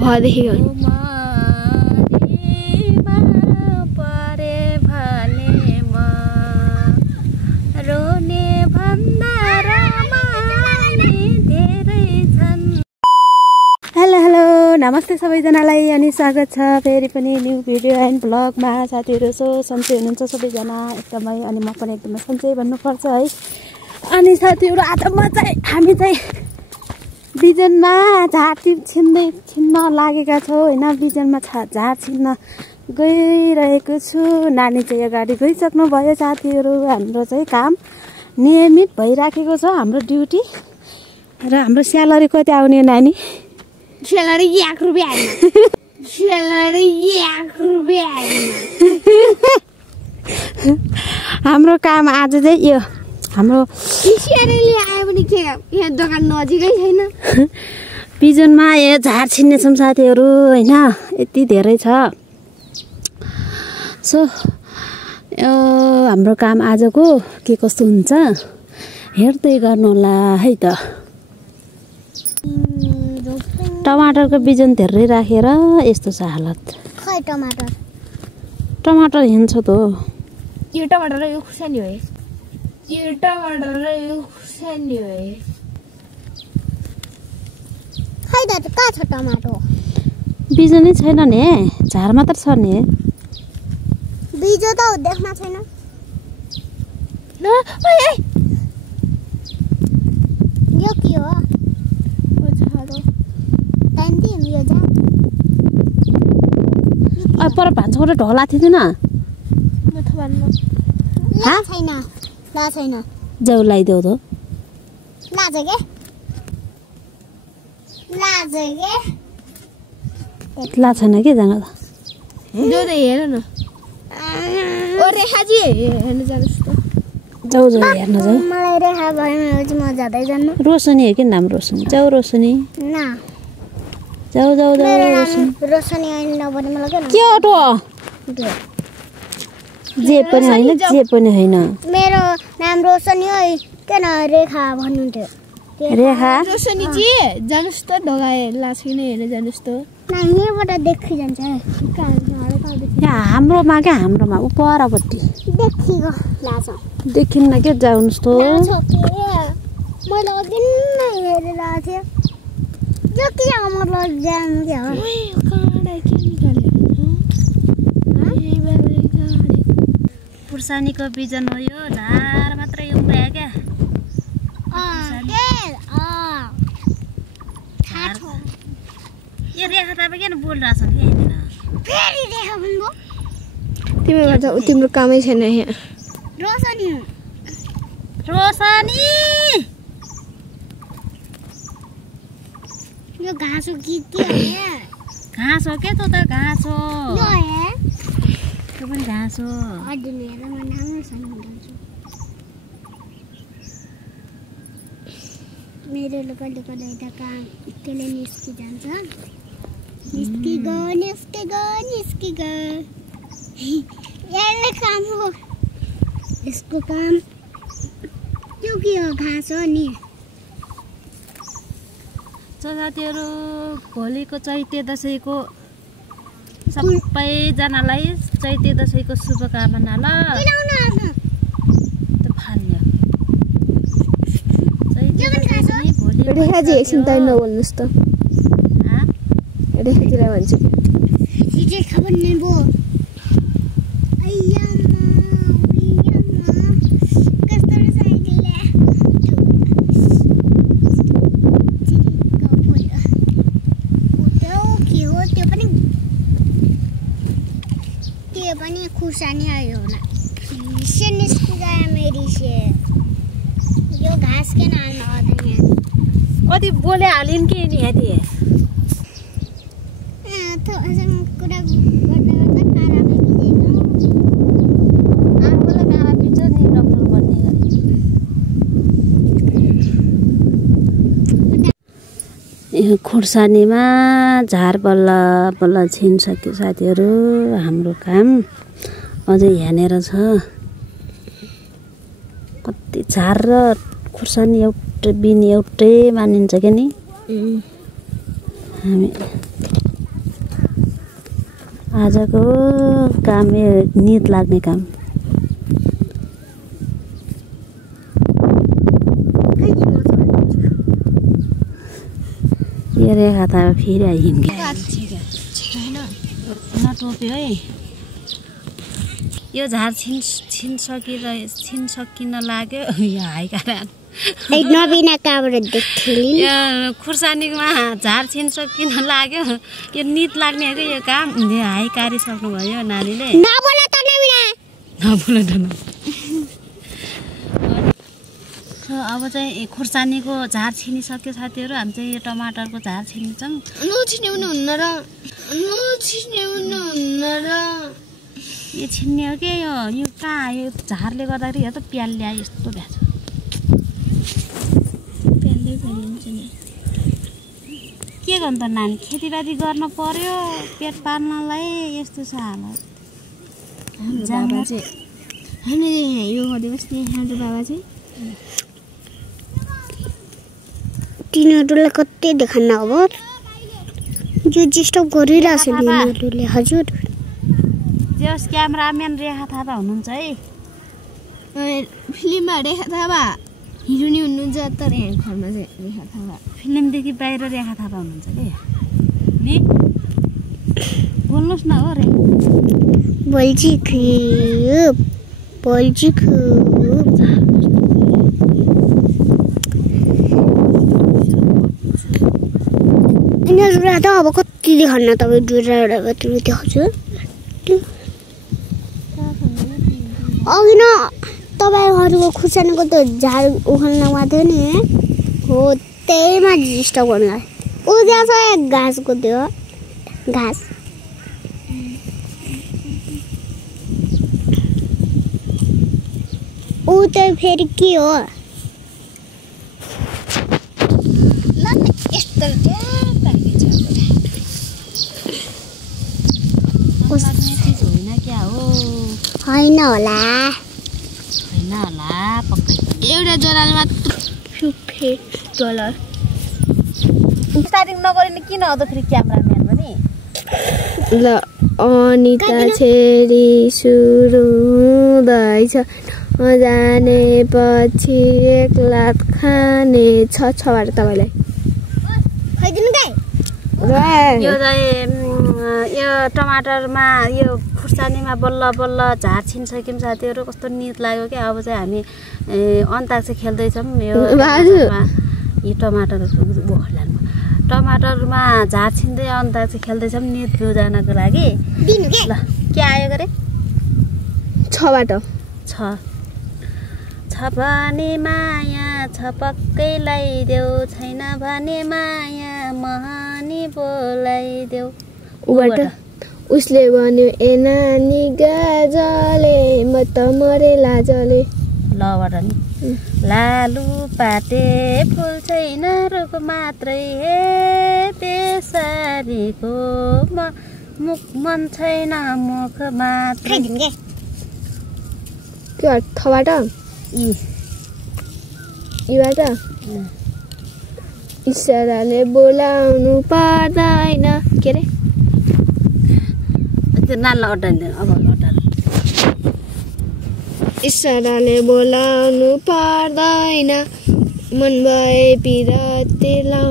भदेखि hello नमस्ते सबैजनालाई अनि स्वागत छ फेरि पनि न्यू भिडियो एन्ड ब्लगमा। साथीहरू सन्चै हुनुहुन्छ सबैजना एकदमै, अनि म पनि एकदमै सन्चै भन्नुपर्छ है। अनि साथीहरू आज हामी चाहिँ बिजनमा झार छिन्न लागेका छौँ होइन। बिजनमा झार छिन्न गइरहेको छु। नानी चाहिँ अगाडि गइसक्नु भयो साथीहरू। हाम्रो चाहिँ काम नियमित भइराखेको छ हाम्रो ड्युटी। र हाम्रो स्यालेरी कति आउने नानी? स्यालेरी 1 रुपैयाँ आएन। स्यालेरी 1 रुपैयाँ आएन। हाम्रो काम आज चाहिँ यो हाम्रो स्यालेरी आयो भने के यहाँ दोकान नजिकै छैन। बिजनमा यो झार छिन्नेछौँ साथीहरू होइन। यति धेरै छ। सो हाम्रो काम आजको के कस्तो हुन्छ हेर्दै गर्नु होला है त। टमाटरको बिजन धेरै राखेर यस्तो छ हालत। खै टमाटर हिँड्छ त। यो टमाटर र यो खुर्सानी हो। यो टमाटर र यो खुर्सानी हो। खै त कहाँ छ टमाटर? बिजनै छैन नि, झार मात्र छ नि। बिजो त देख्न छैन। यो के हो? पर भान्साबाट ढोला थिएन छैन। जाउ लगाइदेऊ त। ला छैन के जान त। हेर न रेखाजी हेर्नु जानुहोस् त। जाउ हेर्न जाऊ। मलाई रेखा भएन म जाँदै जान्नु। रोशनी हो कि नाम? रोशनी। जाऊ रोशनी। जाऊ रोशनी होइन भने मलाई के हो जे पनि होइन। मेरो नाम रोशनी हो। किन रेखा भन्नुहुन्थ्यो? रेखा रोशनी जी जानुस् त ढोगा लाछिन हेर्न जानुस् त। यहाँबाट देखिजान्छ। हाम्रोमा क्या हाम्रोमा उपरपट्टि देखिगयो लाछ। देखिन्न के जाउनुहोस् त। मैले अघि नै हेरेर आएको थिएँ। यो के मतलब जानु के हो? खुर्सानीको बिजन हो यो। झार मात्रै उम्रायो क्या। यो रेखा तपाईँ किन बोलिरहेछ कि? फेरि रेखा भन्नु? तिम्रो गर्दा तिम्रो कामै छैन यहाँ। रोशनी यो घाँस हो कि के हो? घाँस हो के? त घाँस हो। त्यो पनि घाँस हो। मेरो लोकले यता काम त्यसले निस्किजान्छ। निस्किगयो। यसले काम हो। यसको काम त्यो के हो? घाँस हो नि। साथीहरू भोलिको चैते दसैँको सबैजनालाई चैते दसैँको शुभकामना ल। रेखाजी एकछिन टाइम नबोल्नुहोस् त। रेखाजीलाई भन्छु खुर्सानी आयो होला। मेरी से यो घाँस किन हाल्नु आउँदैन? कति बोले हालिन् कि नि यति? कुरा गर्दा कारामा बिजेको। आफूलाई कारा बिन्छ नि डक्टर बन्ने गरी। यो खुर्सानीमा झार बल्ल छिन्सक्यो साथीहरू। हाम्रो काम अझै यहाँनिर छ। कति झार र खुर्सानी एउटै मानिन्छ क्या नि। हामी आजको काम निद लाग्ने काम यो रेखा त फेरि आइन् नटोप्यो है यो झार छिन सकिन लाग्यो यो हाइकारा नबिना कहाँबाट देख्थ्यो खुर्सानीमा झार छिन सकिन लाग्यो यो निद लाग्ने हो कि यो काम हाइ कारिसक्नु भयो नानीले अब चाहिँ खुर्सानीको झार छिनिसक्यो साथीहरू हामी चाहिँ यो टमाटरको झार छिन्छौँ यो छिन्ने हो कि यो कहाँ यो झारले गर्दाखेरि यो त प्याल ल्यायो यस्तो भ्याएको के गर्नु त नानी खेतीपाती गर्न पर्यो पेट पाल्नलाई यस्तो छ हालत बाबा चाहिँ हामीले यो गरिदिनुहोस् नि हाम्रो बाबा चाहिँ तिनीहरूलाई कति देखाउन अब यो डिस्टर्ब गरिरहेछ नि हजुर जस क्यामेराम्यान रेखा थापा हुनुहुन्छ है फिल्ममा रेखा थापा हिरोनी हुनुहुन्छ तर यहाँ घरमा चाहिँ रेखा थापा फिल्मदेखि बाहिर रेखा थापा हुनुहुन्छ कि नि बोल्नुहोस् न हो रे बोल्छु यिनीहरू त अब कति देखाउन तपाईँ दुईवटा मात्रै देखाउँछु अघि न तपाईँहरूको खुर्सानीको त झार उखाल्न गएको थियो नि हो त्यहीमा डिस्टर्ब गर्नुलाई ऊ त्यहाँ छ घाँसको त्यो घाँस ऊ त फेरि के हो यस्तो होइन होला पक्कै एउटा जराले मात्र डलर स्टार्टिङ नगरिने किन हो त फेरि क्यामेराम्यान पनि ल अनिता छेरी सुरु हुँदैछ जानेपछि एक लात खाने छबाट तपाईँलाई यो चाहिँ यो टमाटरमा यो खुर्सानीमा बल्ल बल्ल झार छिन्सक्यौँ साथीहरू कस्तो निद लाग्यो क्या अब चाहिँ हामी अन्ताक्षरी खेल्दैछौँ यो टमाटरमा झार छिन्दै अन्ताक्षरी खेल्दैछौँ निद बुझाउनको लागि ल के आयो गरे छबाट छ भने माया छ पक्कै लगाइदेऊ छैन भने माया महानी बोलाइदेऊ उबाट उसले भन्यो ए नानी गाजले म त मरे लाजले लबाट नि लालु पाते फुल छैन रुख मात्रै हे बेसारीको मुख मन छैन मुख मात्रै के थबाट यीबाट इसाराले बोलाउनु पर्दैन के रे त्यो नाला अड्डाइँदैन अब अड्डाल इसाराले बोलाउनु पर्दैन मन भए पिरती लाउ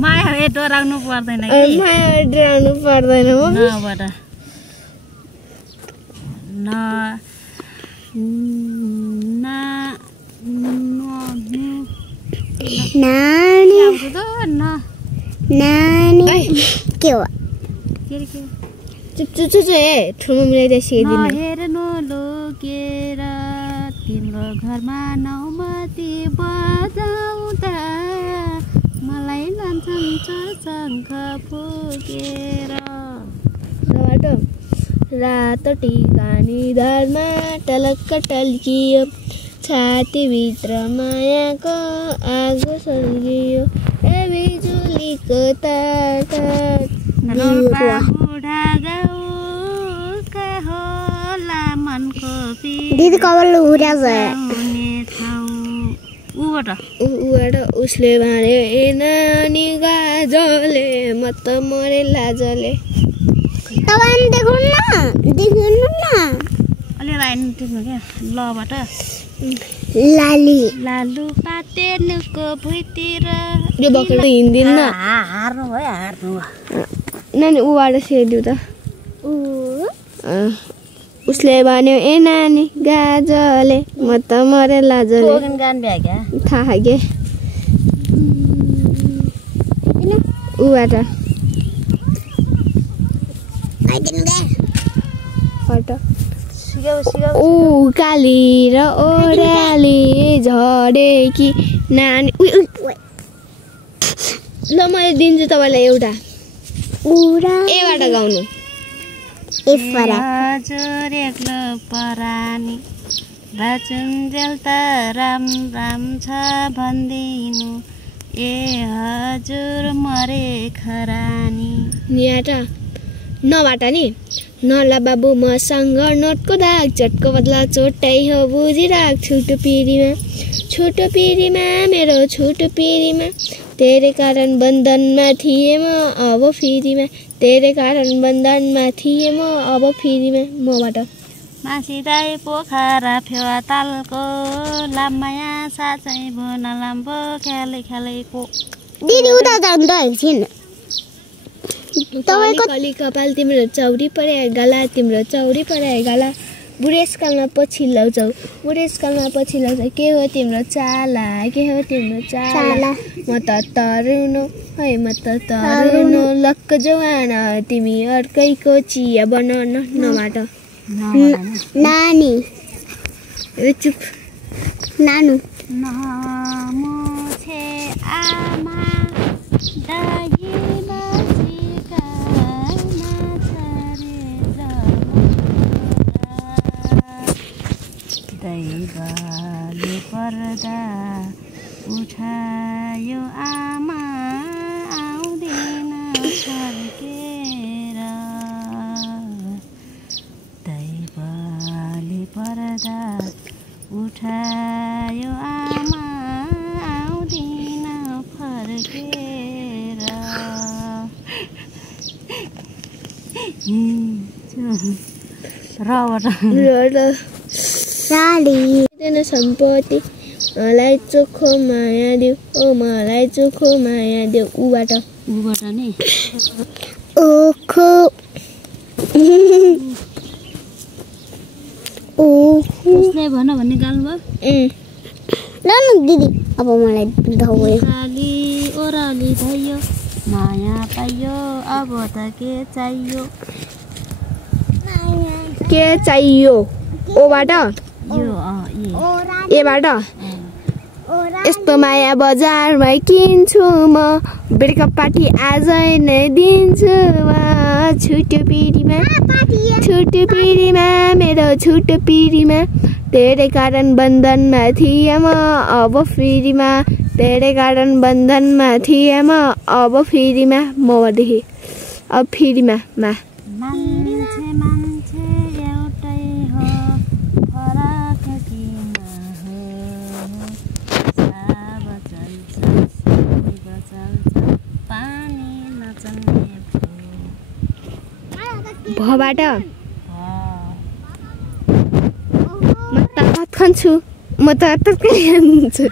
माया डराउनु पर्दैन माया डराउनु पर्दैन नबाट नानी के हो चुप ठुलो मिलाइदिए सिकाइदिनु हेर्नु लोकेर तिम्रो घरमा नौमती बजाउँदा मलाई लान्छन् शङ्ख फुकेर रातो टीका निधारमा टलक्क टल्कियो छातीभित्र मायाको आगो सल्कियो ए बिजुलीको तार होला मनको दिदी कपाल उड्या उबाट उसले भन्यो ए नानी गाजले म त मरे लाजले तपाईं देख्नु न अलि लाइन टिप्नु क्या लबाट लालु पाते नुको भुइँतिर यो बकेर हिँड्दिन्न हार्नु भयो नानी उबाट सेदिउ त उसले भन्यो ए नानी गाजले म त मरे लाजले गान भ्या क्या थाहा के उबाट काली र ओराली झडेकी नानी ल मैले दिन्छु तपाईँलाई एउटा एबाट गाउनु हजुर एक्लो परानी राचुन्जेल त राम राम छ भन्दिनु ए हजुर मरे खरानी यहाँ नबाट नि नला बाबु मसँग नोटको दाग चटको बदला चोटै हो बुझिराख छुटो पिँढीमा मेरो छुटो पिँढीमा तेरे कारण बन्धनमा थिए म अब फेरिमा तेरे कारण बन्धनमा थिए म अब फेरिमा मबाट मासिदाई पोखरा फेवा तालको लामाया साँच्चै भन लाम्बो ख्यालेको दिदी उता जानु त एकछिन तपाईको कली कपाल तिम्रो चौरी परे गाला तिम्रो चौरी परे गाला बुढेसकालमा पछि लाउँछौ के हो तिम्रो चाला म त तरुनो लक्क जवाना तिमी अर्कैको चिया बनाउन नबाट नानी चुप नानु नामो छे आमा दैवले पर्दा उठायो आमा आउँदैन फर्केर दैवले पर्दा उठायो आमा आउँदैन फर्केर रबाट सम्पत्ति मलाई चोखो माया देऊ उबाट नि ओखो उसले भन भन्ने गाल्नुभयो ल दिदी अब मलाई धौयो खाली ओराली भयो माया पाइयो अब त के चाहियो ओबाट एबाट यस्तो माया बजारमा किन्छु म ब्रेकअप पार्टी आजै नै दिन्छु म छुट्यो पिँढीमा मेरो छुट्यो पिँढीमा तेरे कारण बन्धनमा थिए म अब फेरिमा तेरे कारण बन्धनमा थिए म अब फेरिमा मदेखि अब फेरिमा भबाट म त खान्छु म त खान्छु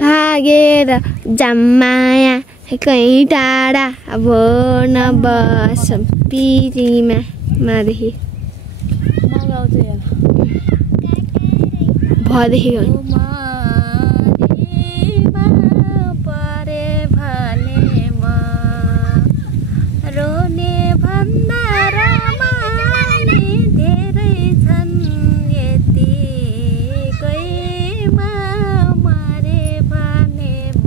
भागेर जम्माया कहीँ टाढा अब न बस पिँढीमा मादेखि भदेखि परे भने म रोने भन्दा रमानी धेरै छन् यतिकैमा मरे भने म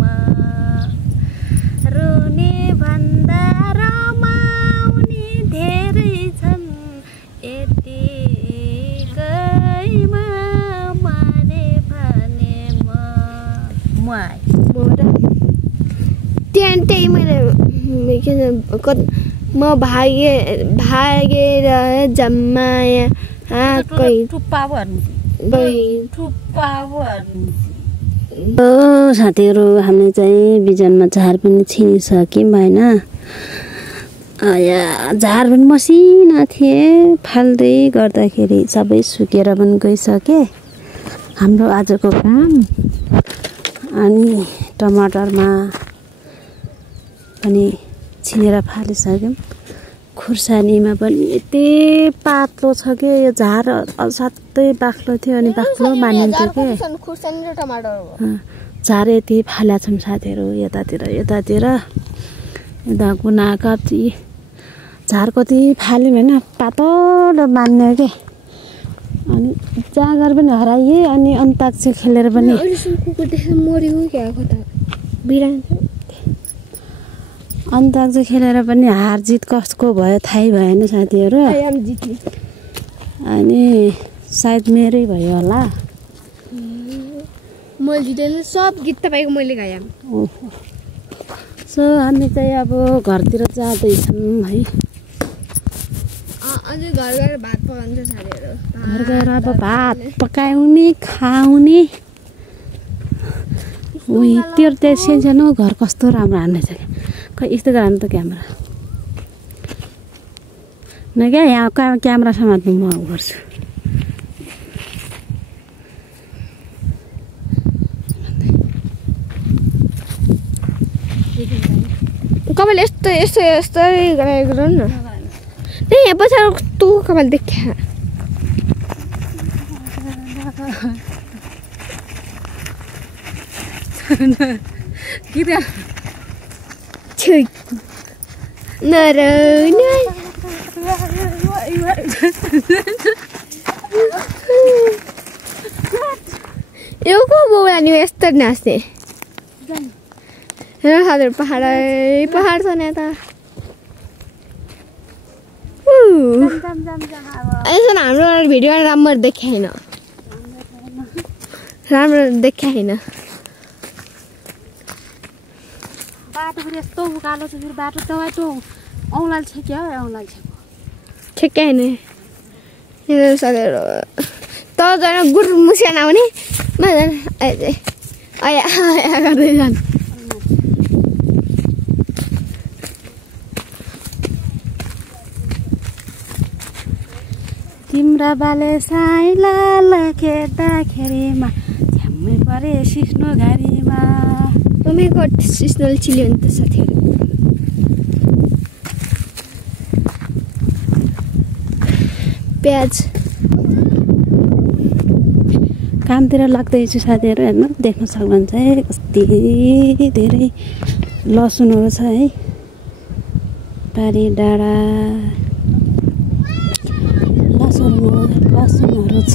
रोने भन्दा रमाउने धेरै छन् यतिकैमा त्यही मैले म भागेर जम्माया थुप्पा साथीहरू हामीले चाहिँ बिजनमा झार पनि छिनिसक्यौँ होइन। झार पनि मसिना थिए फाल्दै गर्दाखेरि सबै सुकेर पनि गइसके हाम्रो आजको काम। अनि टमाटरमा पनि छिनेर फालिसक्यौँ। खुर्सानीमा पनि यति पातलो छ कि यो झार असाध्यै बाक्लो थियो अनि बाक्लो मानिन्थ्यो कि झार यति फालेका छौँ साथीहरू यतातिर यता कुना कति झार कति फाल्यौँ होइन पातलो मान्ने के। अनि जाँगर पनि हराइए अनि अन्ताक्षरी खेलेर पनि अन्ताक्षरी खेलेर पनि हार जित कसको भयो थाहै भएन साथीहरू। अनि सायद मेरै भयो होला। मैले जितेन सब गीत तपाईँको मैले गाएँ। सो हामी चाहिँ अब घरतिर जाँदैछौँ है। अझै घर गएर भात पकाउँछ साथीहरू। घर गएर अब भात पकाउने खाउने। त्यो सानो घर कस्तो राम्रो हान्दैछ खै यस्तो हान्नु त क्यामेरा न क्या। यहाँ क्यामेरा समात्नु म गर्छु। कपाल यस्तै गरेको न यहाँ पछाडि कस्तो कपाल देखा यो को बोला नि यस्तो नाच्ने साथीहरू पहाड छ नि यता। हाम्रो भिडियो राम्रो देखाएन बाटो फेरि यस्तो उकालो छ फेरि बाटो त्यो औँलाल छेक्यो औँलाल छेक्याएन साथीहरू त झन् गुरमुसिया नआउने गर्दै जानु। तिम्रा बाले साइला खेद्दाखेरिमा झ्याम्मै परे सिस्नो घारीमा उमेको सिस्नोले चिल्यो नि त साथीहरू। प्याज कामतिर लाग्दैछु साथीहरू हेर्नु देख्न सक्नुहुन्छ है कति धेरै लसुनहरू छ है। बारी डाँडा लसुनहरू छ।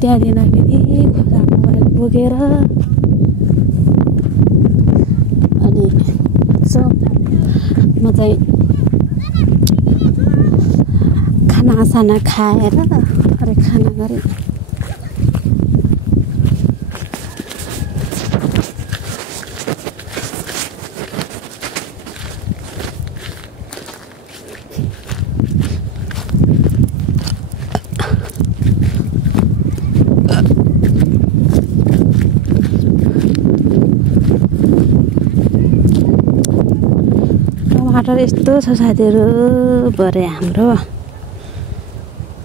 त्यहाँदेखि फेरि खोजा मोबाइल बोकेर अनि म चाहिँ खानासाना खाएर अरे खाना गरेँ। टमाटर यस्तो छ साथीहरू भरे हाम्रो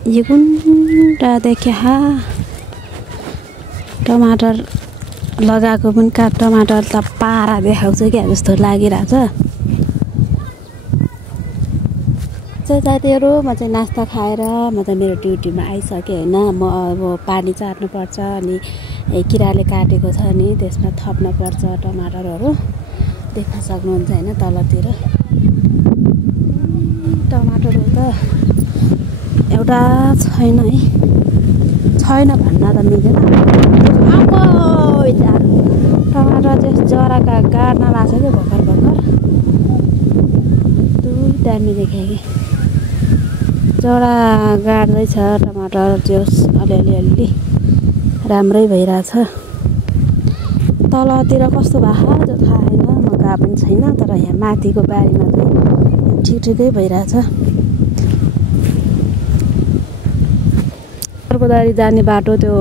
यो कुन्टा देखा टमाटर लगाएको पनि टमाटर त पारा देखाउँछ क्या जस्तो लागिरहेछ। साथीहरू म चाहिँ नास्ता खाएर म त मेरो ड्युटीमा आइसकेँ होइन। म अब पानी चाट्नुपर्छ अनि किराले काटेको छ नि त्यसमा थप्नुपर्छ टमाटरहरू देख्न सक्नुहुन्छ होइन तलतिर। टमाटरहरू त एउटा छैन है छैन भन्न त मिल्दैन। टमाटर चाहिँ जराका गाड्न लाग्छ क्या भर्खर दामी देखेँ कि जरा गाड्दैछ टमाटर जोस अलिअलि राम्रै भइरहेछ। तलतिर कस्तो भएको जो थाहा छैन म त घाँ पनि छैन, तर यहाँ माथिको बारीमा चाहिँ ठिकै भइरहेछ। अर्कोदारी जाने बाटो त्यो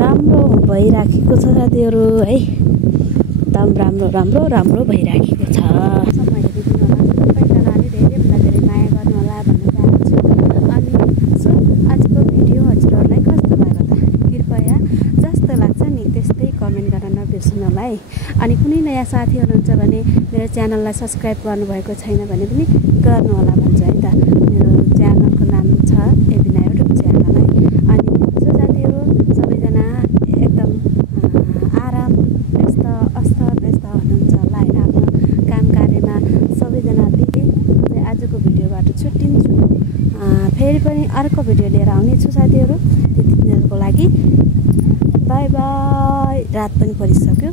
राम्रो भइराखेको छ साथीहरू है, एकदम राम्रो राम्रो राम्रो भइराखेको छ। समय हेरिदिनु होला, सबैजनाले धेरैभन्दा धेरै माया गर्नु होला भन्न चाहन्छु। अनि सो आजको भिडियो हजुरहरूलाई कस्तो लाग्यो त कृपया जस्तो लाग्छ नि त्यस्तै कमेन्ट गर्न नबिर्सनु होला है। अनि कुनै नयाँ साथी हुनुहुन्छ भने मेरो च्यानललाई सब्सक्राइब गर्नुभएको छैन भने पनि गर्नु होला भन्छ है त। मेरो च्यानलको नाम छ एबिना युट्युब च्यानल है। अनि सो साथीहरू सबैजना एकदम आराम व्यस्त हुनुहुन्छ होला होइन, आफ्नो काम कार्यमा सबैजना बिजी। आजको भिडियोबाट छुट्टिन्छु, फेरि पनि अर्को भिडियो लिएर आउनेछु साथीहरू। त्यति दिनको लागि बाई बाई। रात पनि परिसक्यो।